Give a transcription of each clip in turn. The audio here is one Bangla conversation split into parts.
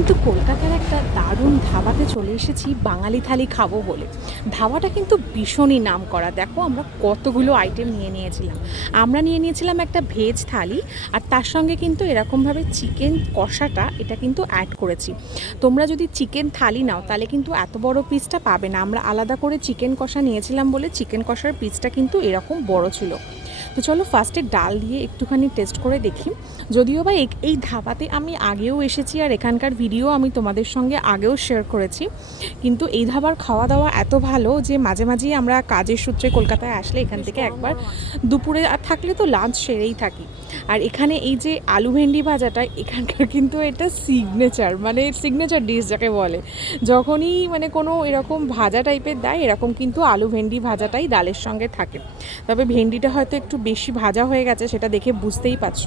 কিন্তু কলকাতার একটা দারুণ ধাবাতে চলে এসেছি, বাঙালি থালি খাব বলে। ধাবাটা কিন্তু ভীষণই নাম করা দেখো, আমরা কতগুলো আইটেম নিয়ে নিয়েছিলাম। আমরা নিয়ে নিয়েছিলাম একটা ভেজ থালি, আর তার সঙ্গে কিন্তু এরকমভাবে চিকেন কষাটা, এটা কিন্তু অ্যাড করেছি। তোমরা যদি চিকেন থালি নাও, তাহলে কিন্তু এত বড় পিসটা পাবে না। আমরা আলাদা করে চিকেন কষা নিয়েছিলাম বলে চিকেন কষার পিসটা কিন্তু এরকম বড় ছিল। তো চলো ফার্স্টে ডাল দিয়ে একটুখানি টেস্ট করে দেখি। যদিও বা এই- ধাবাতে আমি আগেও এসেছি আর এখানকার ভিডিও আমি তোমাদের সঙ্গে আগেও শেয়ার করেছি। কিন্তু এই ধাবার খাওয়া দাওয়া এত ভালো যে মাঝে মাঝেই আমরা কাজের সূত্রে কলকাতায় আসলে এখান থেকে একবার দুপুরে আর থাকলে তো লাঞ্চ সেরেই থাকি। আর এখানে এই যে আলু ভেন্ডি ভাজাটা এখানকার কিন্তু এটা সিগনেচার মানে সিগনেচার ডিশ যাকে বলে। যখনই মানে কোনো এরকম ভাজা টাইপের দেয় এরকম কিন্তু আলু ভেন্ডি ভাজাটাই ডালের সঙ্গে থাকে। তবে ভেন্ডিটা হয়তো একটু বেশি ভাজা হয়ে গেছে সেটা দেখে বুঝতেই পারছ।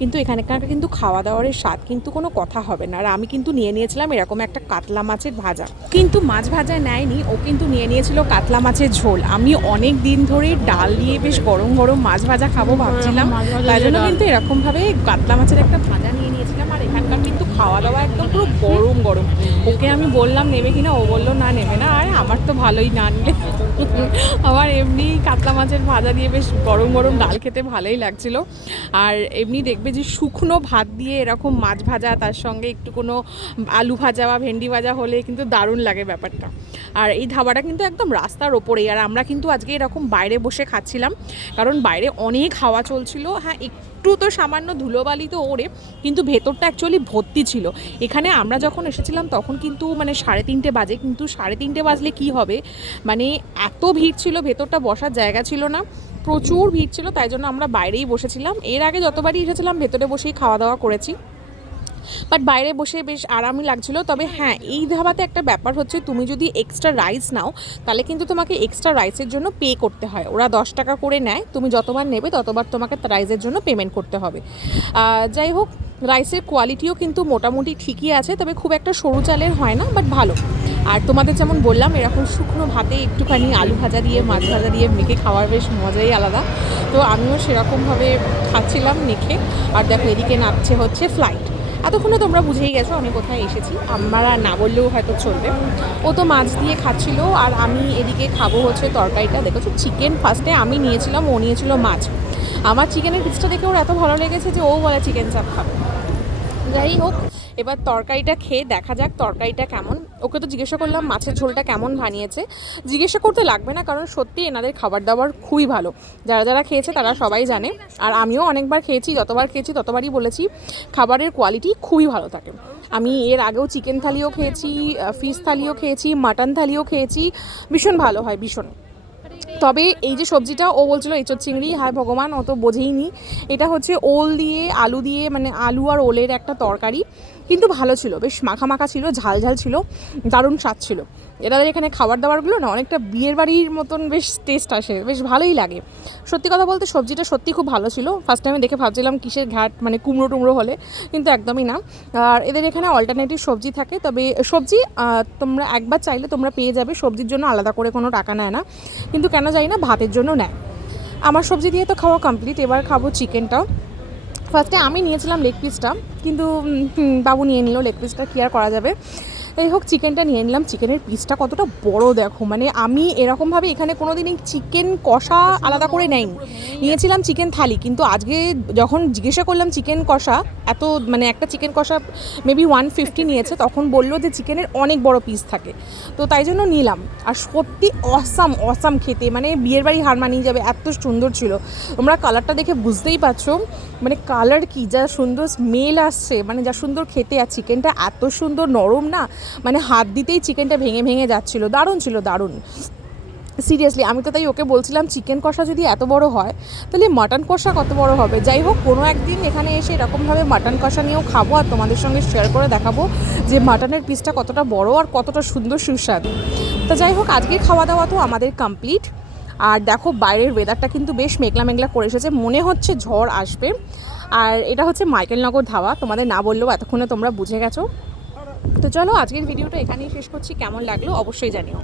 কিন্তু এখানকার কিন্তু খাওয়া দাওয়ার স্বাদ কিন্তু কোনো কথা হবে না। আর আমি কিন্তু নিয়ে নিয়েছিলাম এরকম একটা কাতলা মাছের ভাজা। কিন্তু মাছ ভাজা নেয়নি ও কিন্তু নিয়ে নিয়েছিল কাতলা মাছের ঝোল। আমি অনেক দিন ধরে ডাল দিয়ে বেশ গরম গরম মাছ ভাজা খাব ভাবছিলাম। তাই জন্য কিন্তু এরকমভাবে কাতলা মাছের একটা ভাজা নিয়ে নিয়েছিলাম। আর এখানকার কিন্তু খাওয়া দাওয়া একদম পুরো গরম গরম। ওকে আমি বললাম নেবে কিনা? ও বলল না নেবে না। আর আমার তো ভালোই না নিলে আমার এমনি কাতলা মাছের ভাজা দিয়ে বেশ গরম গরম ডাল খেতে ভালোই লাগছিল। আর এমনি দেখবে যে শুকনো ভাত দিয়ে এরকম মাছ ভাজা, তার সঙ্গে একটু কোনো আলু ভাজা বা ভেন্ডি ভাজা হলে কিন্তু দারুণ লাগে ব্যাপারটা। আর এই ধাবাটা কিন্তু একদম রাস্তার ওপরেই, আর আমরা কিন্তু আজকে এরকম বাইরে বসে খাচ্ছিলাম। কারণ বাইরে অনেক হাওয়া চলছিল। হ্যাঁ একটু তো সামান্য ধুলোবালি তো ওড়ে, কিন্তু ভেতরটা অ্যাকচুয়ালি ভর্তি ছিল। এখানে আমরা যখন এসেছিলাম, তখন কিন্তু মানে সাড়ে তিনটে বাজে, কিন্তু সাড়ে তিনটে বাজলে কি হবে? মানে এত ভিড় ছিল ভেতরটা বসার জায়গা ছিল না। প্রচুর ভিড় ছিল, তাই জন্য আমরা বাইরেই বসেছিলাম। এর আগে যতবারই এসেছিলাম, ভেতরে বসেই খাওয়া দাওয়া করেছি। বাট বাইরে বসে বেশ আরামই লাগছিল। তবে হ্যাঁ এই ধাবাতে একটা ব্যাপার হচ্ছে, তুমি যদি এক্সট্রা রাইস নাও, তাহলে কিন্তু তোমাকে এক্সট্রা রাইসের জন্য পে করতে হয়। ওরা দশ টাকা করে নেয়, তুমি যতবার নেবে, ততবার তোমাকে রাইসের জন্য পেমেন্ট করতে হবে। যাই হোক রাইসের কোয়ালিটিও কিন্তু মোটামুটি ঠিকই আছে, তবে খুব একটা সরু চালের হয় না বাট ভালো। আর তোমাদের যেমন বললাম, এরকম শুকনো ভাতে একটুখানি আলু ভাজা দিয়ে, মাছ ভাজা দিয়ে মেখে খাওয়ার বেশ মজাই আলাদা। তো আমিও সেরকমভাবে খাচ্ছিলাম মেখে। আর দেখো, এদিকে নামছে হচ্ছে ফ্লাইট এতক্ষণে তোমরা বুঝেই গেছো আমি কোথায় এসেছি। আমরা না বললেও হয়তো চলবে। ও তো মাছ দিয়ে খাচ্ছিল, আর আমি এদিকে খাব হচ্ছে তরকারিটা। দেখেছ চিকেন ফার্স্টে আমি নিয়েছিলাম, ও নিয়েছিল মাছ। আমার চিকেনের পিসটা দেখে ওর এত ভালো লেগেছে যে ও বলে চিকেন চাপ খাবে। যাই হোক, এবার তরকারিটা খেয়ে দেখা যাক তরকারিটা কেমন। ওকে তো জিজ্ঞাসা করলাম, মাছের ঝোলটা কেমন বানিয়েছে? জিজ্ঞাসা করতে লাগবে না, কারণ সত্যি এনাদের খাবার দাবার খুবই ভালো। যারা যারা খেয়েছে তারা সবাই জানে। আর আমিও অনেকবার খেয়েছি, যতবার খেয়েছি ততবারই বলেছি, খাবারের কোয়ালিটি খুবই ভালো থাকে। আমি এর আগেও চিকেন থালিও খেয়েছি ফিশ থালিও খেয়েছি মাটন থালিও খেয়েছি। ভীষণ ভালো হয়, ভীষণ। তবে এই যে সবজিটা ও বলছিল এঁচোর চিংড়ি, হায় ভগবান, অত বোঝেইনি এটা হচ্ছে ওল দিয়ে, আলু দিয়ে মানে আলু আর ওলের একটা তরকারি। কিন্তু ভালো ছিল, বেশ মাখা মাখা ছিল ঝাল ঝাল ছিল, দারুণ স্বাদ ছিল। এনাদের এখানে খাবার দাবারগুলো না অনেকটা বিয়ের বাড়ির মতন বেশ টেস্ট আসে, বেশ ভালোই লাগে। সত্যি কথা বলতে সবজিটা সত্যি খুব ভালো ছিল। ফার্স্ট টাইমে দেখে ভাবছিলাম কিসের ঘাট মানে কুমড়ো টুমড়ো হলে, কিন্তু একদমই না। আর এদের এখানে অল্টারনেটিভ সবজি থাকে, তবে সবজি তোমরা একবার চাইলে তোমরা পেয়ে যাবে, সবজির জন্য আলাদা করে কোনো টাকা নেয় না। কিন্তু কেন জানি না, ভাতের জন্য নেয়। আমার সবজি দিয়ে তো খাওয়া কমপ্লিট এবার খাব চিকেনটাও ফার্স্টে আমি নিয়েছিলাম লেগ পিসটা কিন্তু বাবু নিয়ে নিল লেগ পিসটা কি আর করা যাবে? যাই হোক, চিকেনটা নিয়ে নিলাম। চিকেনের পিসটা কতটা বড় দেখো। মানে আমি এরকমভাবে এখানে কোনো দিনই চিকেন কষা আলাদা করে নেইনি। নিয়েছিলাম চিকেন থালি, কিন্তু আজকে যখন জিজ্ঞাসা করলাম চিকেন কষা, এত মানে একটা চিকেন কষা মেবি ওয়ান ফিফটি নিয়েছে, তখন বলল যে চিকেনের অনেক বড় পিস থাকে। তো তাই জন্য নিলাম। আর সত্যি অসাম অসাম খেতে। মানে বিয়ের বাড়ি হার মানিয়ে যাবে, এত সুন্দর ছিল। তোমরা কালারটা দেখে বুঝতেই পারছ। মানে কালার কি? যা সুন্দর স্মেল আসছে। মানে যা সুন্দর খেতে। আর চিকেনটা এত সুন্দর নরম না? মানে হাত দিতেই চিকেনটা ভেঙে ভেঙে যাচ্ছিল। দারুণ ছিল, দারুণ। সিরিয়াসলি আমি তো তাই ওকে বলছিলাম, চিকেন কষা যদি এত বড় হয়, তাহলে মাটন কষা কত বড় হবে? যাই হোক, কোনো একদিন এখানে এসে এরকমভাবে মাটন কষা নিয়েও খাব আর তোমাদের সঙ্গে শেয়ার করে দেখাবো যে মাটনের পিসটা কতটা বড় আর কতটা সুন্দর সুস্বাদু। তো যাই হোক, আজকের খাওয়া দাওয়া তো আমাদের কমপ্লিট আর দেখো, বাইরের ওয়েদারটা কিন্তু বেশ মেঘলা মেঘলা করে এসেছে, মনে হচ্ছে ঝড় আসবে। আর এটা হচ্ছে মাইকেলনগর ধাওয়া তোমাদের না বললেও এতক্ষণে তোমরা বুঝে গেছো। তো চলো আজকের ভিডিওটা এখানেই শেষ করছি। কেমন লাগল অবশ্যই জানিও।